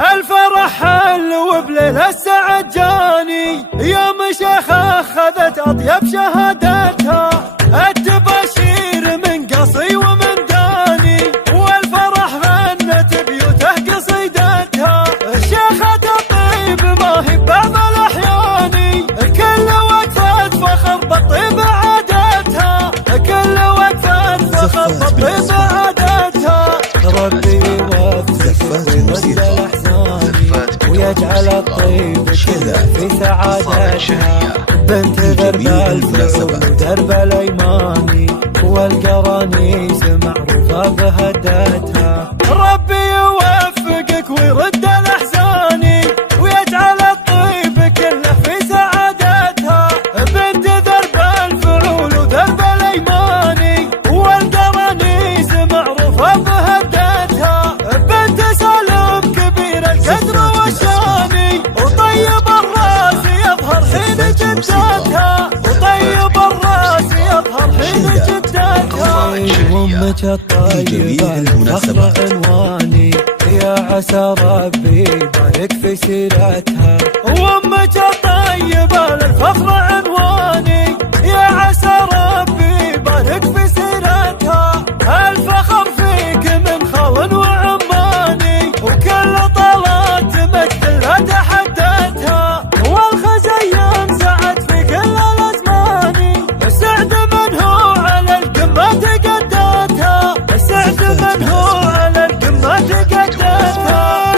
الفرح حلو بليلة السعد جاني، يوم شيخ أخذت أطيب شهادتها، التباشير من قصي ومن داني، والفرح غنت بيوته قصيدتها. الشيخة الطيب ما هي بعض الأحيان، كل وقفة فخر بالطيب عادتها، كل وقفة فخر بالطيب عادتها. ربي يوفقك ويرد الأحزان ويجعل الطيب كذا في سعادتها. بنت درب الفعول ودرب الأيماني، والقرانيس معروفة بهدتها. ربي يوفقك ويرد الأحزان ويجعل الطيب كله في سعادتها. بنت درب الفعول ودرب الأيماني، والقرانيس معروفة بهدتها. بنت سالم كبير القدر والشان، وطيب الراس يظهر حين جدتها، وطيب الراس يظهر حين جدتها. وامك الطيبة الفخر عنواني، يا عسى ربي يبارك في سيرتها. وامك الطيبة الفخر عنواني، يا عسى ربي يبارك في سيرتها. الفخر فيك من خال وعماني، وكل طلعت تمثل لا تحدتها. والخزيان سعد في كل الازمان، السعد من هو على القمة قدتها، السعد من هو على القمة قدتها.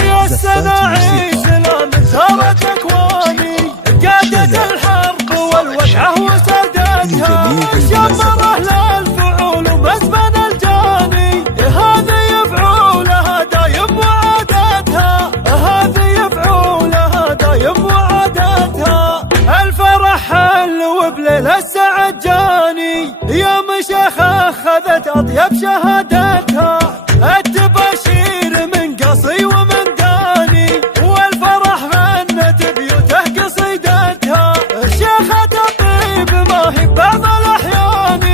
يا السناعي سلام صارت اكواني، قادة الحرب والوجعه وسادتها. شمر اهل الفعول ومزبن الجاني، هذه يفعولها دايم وعادتها، هذه يفعولها دايم وعادتها. الفرح حلو بليلة السعد جاني، يوم شيخ أخذت أطيب شهادتها. التباشير من قصي ومن داني، والفرح غنت بيوته قصيدتها. الشيخة الطيب ما هي بعض الأحيان،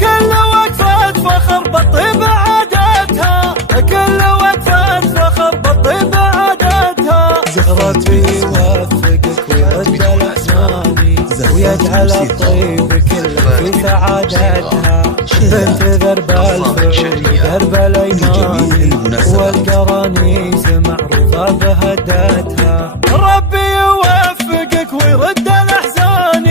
كل وقفة فخر بالطيب عادتها، كل وقفة فخر بالطيب عادتها. ربي يوفقك ويرد الأحزان ويجعل الطيب كله في سعادتها. بنت درب الفعول درب الأيماني، والقرانيس معروفة بهدتها. ربي يوفقك ويرد الأحزان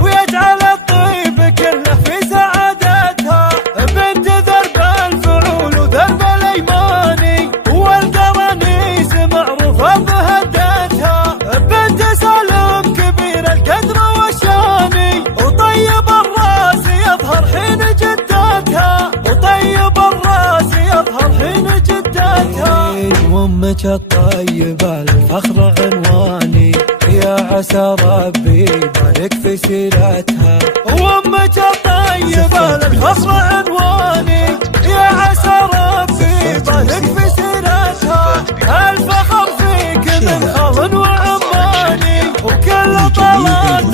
ويجعل الطيب كله في سعادتها. بنت درب الفعول ودرب الأيماني، والقرانيس معروفة بهدتها. بنت سالم كبير القدر والشان، وطيب الراس يظهر حين جدتها، وطيب الراس يظهر حين جدتها. وامك الطيبة الفخر عنواني، يا عسى ربي يبارك في سيرتها. وامك الطيبة الفخر عنواني، يا عسى ربي يبارك في سيرتها. الفخر فيك من خال وعماني، وكل طلعت